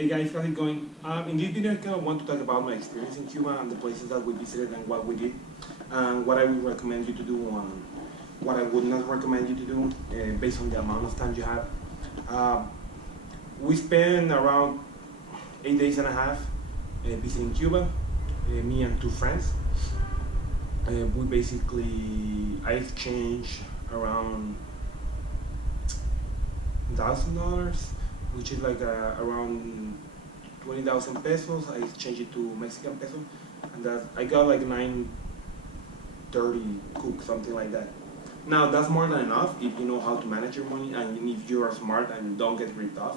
Hey guys, how's it going? In this video, I kind of want to talk about my experience in Cuba and the places that we visited and what we did, and what I would recommend you to do and what I would not recommend you to do based on the amount of time you have. Uh, we spent around 8 days and a half visiting Cuba, me and two friends. We basically, I exchanged around $1,000, which is like around 20,000 pesos. I changed it to Mexican peso, and that I got like 930 cook, something like that. Now that's more than enough if you know how to manage your money and if you are smart and don't get ripped off.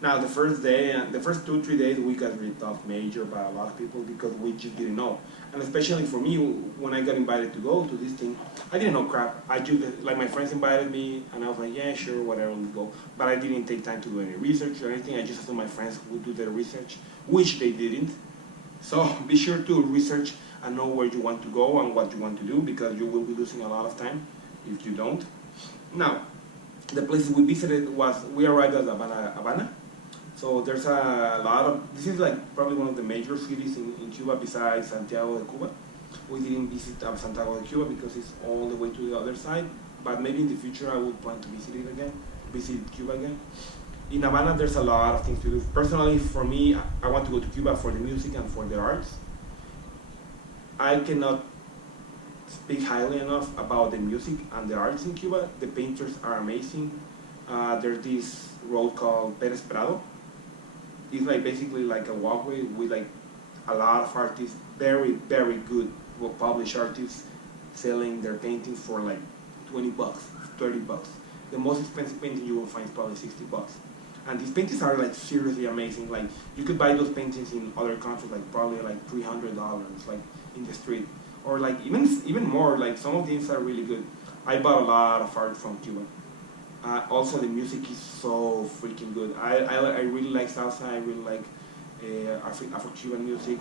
Now the first day, the first 2 3 days, we got ripped off major by a lot of people because we just didn't know. And especially for me, when I got invited to go to this thing, I didn't know crap. I just, like my friends invited me, and I was like, yeah, sure, whatever, let's go. But I didn't take time to do any research or anything. I just assumed my friends would do their research, which they didn't. So be sure to research and know where you want to go and what you want to do, because you will be losing a lot of time if you don't. Now, the places we visited was, we arrived at Havana. So there's a lot of, this is like probably one of the major cities in Cuba besides Santiago de Cuba. We didn't visit Santiago de Cuba because it's all the way to the other side, but maybe in the future I will plan to visit it again, visit Cuba again. In Havana there's a lot of things to do. Personally, for me, I want to go to Cuba for the music and for the arts. I cannot speak highly enough about the music and the arts in Cuba. The painters are amazing. There's this road called Perez Prado. It's like basically like a walkway with like a lot of artists, very, very good published artists selling their paintings for like 20 bucks, 30 bucks. The most expensive painting you will find is probably 60 bucks. And these paintings are like seriously amazing. Like you could buy those paintings in other countries like probably like $300 like in the street. Or like even more, like some of these are really good. I bought a lot of art from Cuba. Also, the music is so freaking good. I really like salsa. I really like Afro-Cuban music,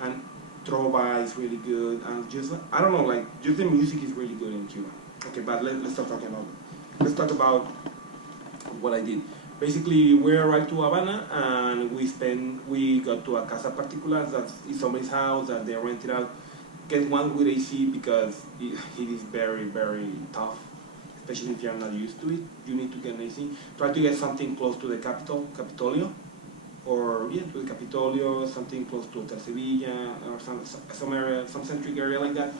and trova is really good. And just I don't know, like just the music is really good in Cuba. Okay, but let's start talking about. Let's talk about what I did. Basically, we arrived to Havana and we got to a casa particular that is somebody's house that they rented out. Get one with AC because it is very, very tough, especially if you're not used to it. You need to get an AC. Try to get something close to the Capitolio, or yeah, to the Capitolio, something close to Hotel Sevilla, or some area, some centric area like that.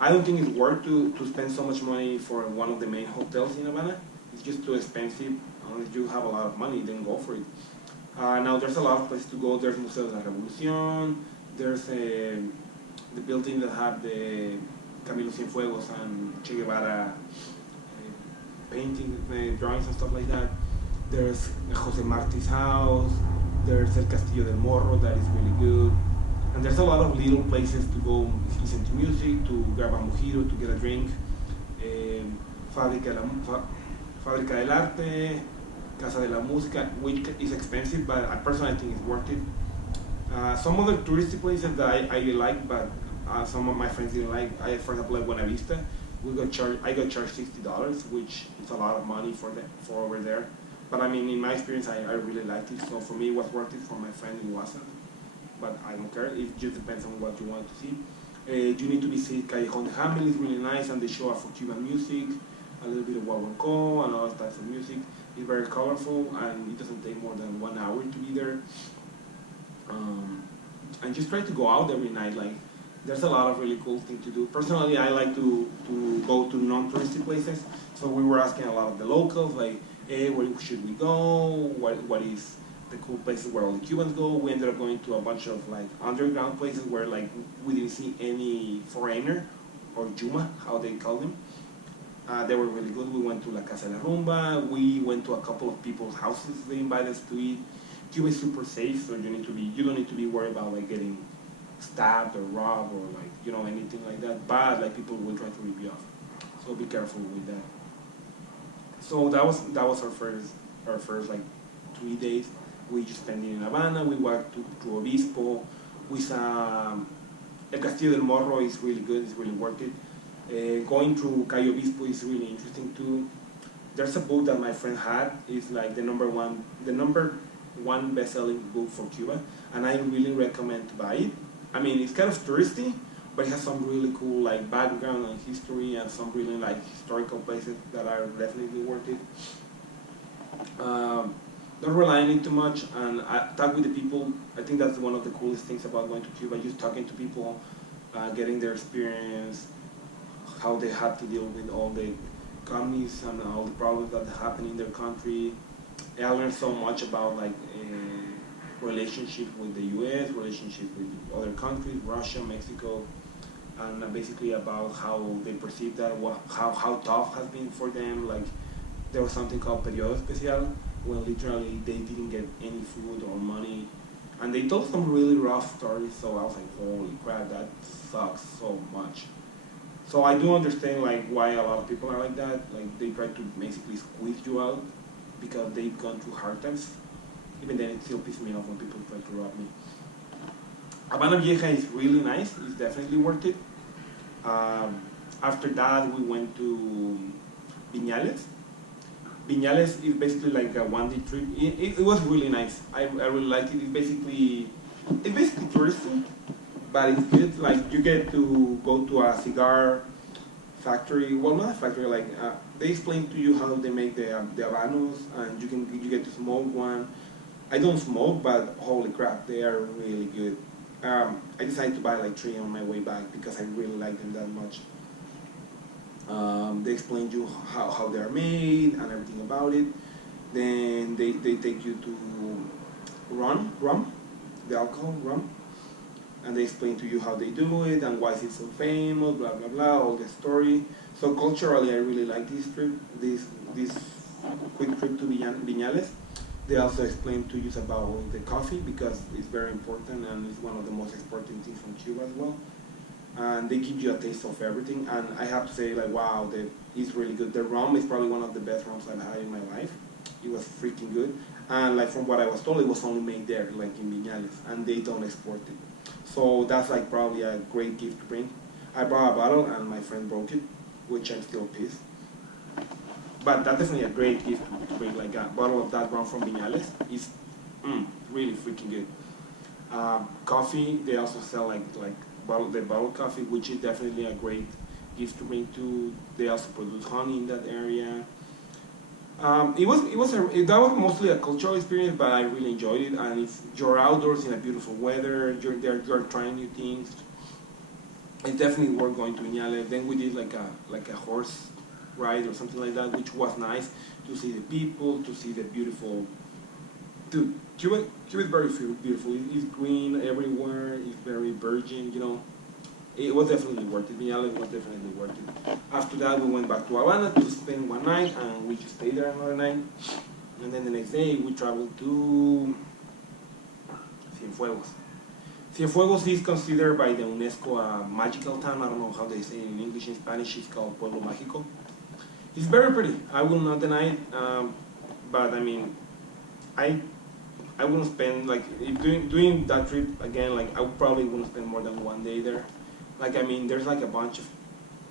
I don't think it's worth to spend so much money for one of the main hotels in Havana. It's just too expensive. Unless you have a lot of money, then go for it. Now there's a lot of places to go. There's Museo de la Revolución. There's the building that have the Camilo Cienfuegos and Che Guevara painting, drawings and stuff like that. There's Jose Marti's house. There's El Castillo del Morro that is really good. And there's a lot of little places to go listen to music, to grab a mojito, to get a drink. Fábrica del Arte, Casa de la Música, which is expensive, but I personally think it's worth it. Some other touristy places that I like, but some of my friends didn't like. For example, like Buena Vista, I got charged $60, which is a lot of money for over there. But I mean, in my experience, I really liked it. So for me, it was worth it. For my friend, it wasn't. But I don't care. It just depends on what you want to see. You need to visit Callejón de Hamel. It's really nice, and they show Afro-Cuban music, a little bit of guaguancó, and all types of music. It's very colorful, and it doesn't take more than 1 hour to be there. And just try to go out every night. Like, there's a lot of really cool things to do. Personally, I like to go to non-touristy places. So we were asking a lot of the locals, like, hey, where should we go? What is the cool places where all the Cubans go? We ended up going to a bunch of like underground places where like we didn't see any foreigner, or Juma, how they call them. They were really good. We went to La Casa de la Rumba. We went to a couple of people's houses they invited us to eat. Cuba is super safe, so you don't need to be worried about like getting stabbed or robbed or like anything like that. But like people will try to rip you off, so be careful with that. So that was our first like 3 days. We just spent it in Havana. We walked to Obispo. We saw El Castillo del Morro is really good. It's really worth it. Going through Cayo Obispo is really interesting too. There's a book that my friend had. It's like the number one best-selling book for Cuba, and I really recommend to buy it. I mean, it's kind of touristy, but it has some really cool like background and history and some really like historical places that are definitely worth it. Don't rely on it too much, and I talk with the people. I think that's one of the coolest things about going to Cuba, just talking to people, getting their experience, how they have to deal with all the communists and all the problems that happen in their country. I learned so much about like relationship with the U.S., relationship with other countries, Russia, Mexico, and basically about how they perceive that, how tough has been for them. Like there was something called periodo especial, when literally they didn't get any food or money, and they told some really rough stories. So I was like, holy crap, that sucks so much. So I do understand like why a lot of people are like that. Like they try to basically squeeze you out because they've gone through hard times. Even then, it still pisses me off when people try to rob me. Habana Vieja is really nice. It's definitely worth it. After that, we went to Viñales. Viñales is basically like a one-day trip. It was really nice. I really liked it. It's basically touristy, but it's good. Like you get to go to a cigar factory. Well, not a factory. Like they explain to you how they make the habanos, and you get to smoke one. I don't smoke, but holy crap, they are really good. I decided to buy like 3 on my way back because I really like them that much. They explain you how they're made and everything about it. Then they take you to rum, the alcohol, rum. And they explain to you how they do it and why it's so famous, blah blah blah, all the story. So culturally, I really like this trip, this quick trip to Viñales. They also explain to you about the coffee because it's very important and it's one of the most exporting things from Cuba as well. And they give you a taste of everything. And I have to say, like, wow, it's really good. The rum is probably one of the best rums I've had in my life. It was freaking good. And like from what I was told, it was only made there, like in Viñales, and they don't export it. So that's like probably a great gift to bring. I brought a bottle and my friend broke it, which I'm still pissed. But that's definitely a great gift to bring, like a bottle of that rum from Viñales. It's really freaking good. Coffee, they also sell like the bottled coffee, which is definitely a great gift to bring to. They also produce honey in that area. That was mostly a cultural experience, but I really enjoyed it. And if you're outdoors in a beautiful weather, you're trying new things, it's definitely worth going to Viñales. Then we did like a horse ride or something like that, which was nice to see the people, to see the beautiful. Dude, Cuba is very beautiful. It's green everywhere. It's very virgin, you know. It was definitely worth it. Viñales was definitely worth it. After that, we went back to Havana to spend one night, and we just stayed there another night. And then the next day, we traveled to Cienfuegos. Cienfuegos is considered by the UNESCO a magical town. I don't know how they say it in English. In Spanish, it's called Pueblo Mágico. It's very pretty. I will not deny it, but I mean, I wouldn't spend like if doing that trip again. Like I probably wouldn't spend more than 1 day there. Like I mean, there's like a bunch of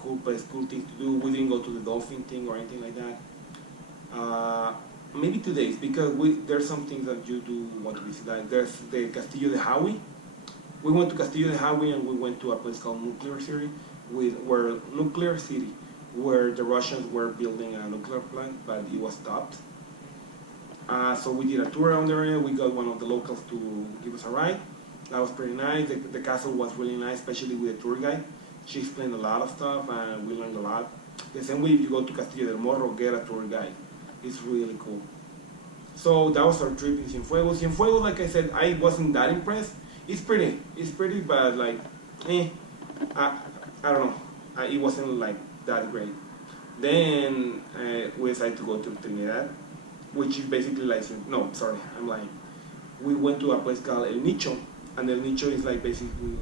cool things to do. We didn't go to the dolphin thing or anything like that. Maybe 2 days because there's some things that you do want to visit. Like there's the Castillo de Jaui. We went to Castillo de Jaui and we went to a place called Nuclear City, where the Russians were building a nuclear plant, but it was stopped. So we did a tour around the area. We got one of the locals to give us a ride. That was pretty nice. The castle was really nice, especially with the tour guide. She explained a lot of stuff and we learned a lot. The same way if you go to Castillo del Morro, get a tour guide. It's really cool. So that was our trip in Cienfuegos. Cienfuegos, like I said, I wasn't that impressed. It's pretty, but like, I don't know. It wasn't like that great. Then we decided to go to Trinidad, which is basically like, no, sorry, I'm lying. We went to a place called El Nicho, and El Nicho is like basically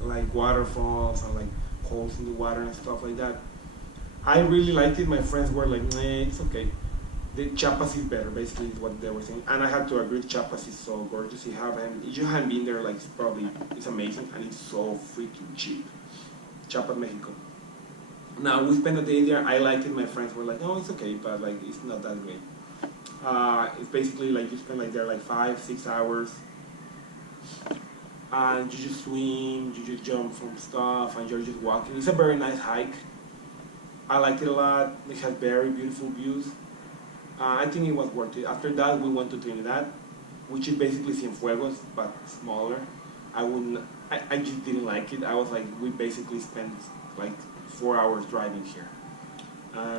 like waterfalls and like holes in the water and stuff like that. I really liked it. My friends were like, nah, it's okay. The Chiapas is better, basically is what they were saying. And I had to agree, Chiapas is so gorgeous. If you haven't been there, like it's amazing and it's so freaking cheap. Chiapas, Mexico. Now we spent a day there. I liked it. My friends were like, "Oh, it's okay," but like it's not that great. It's basically like you spend like there like 5, 6 hours, and you just swim, you just jump from stuff, and you're just walking. It's a very nice hike. I liked it a lot. It has very beautiful views. I think it was worth it. After that, we went to Trinidad, which is basically Cienfuegos but smaller. I wouldn't. I just didn't like it. I was like, we basically spent like 4 hours driving here.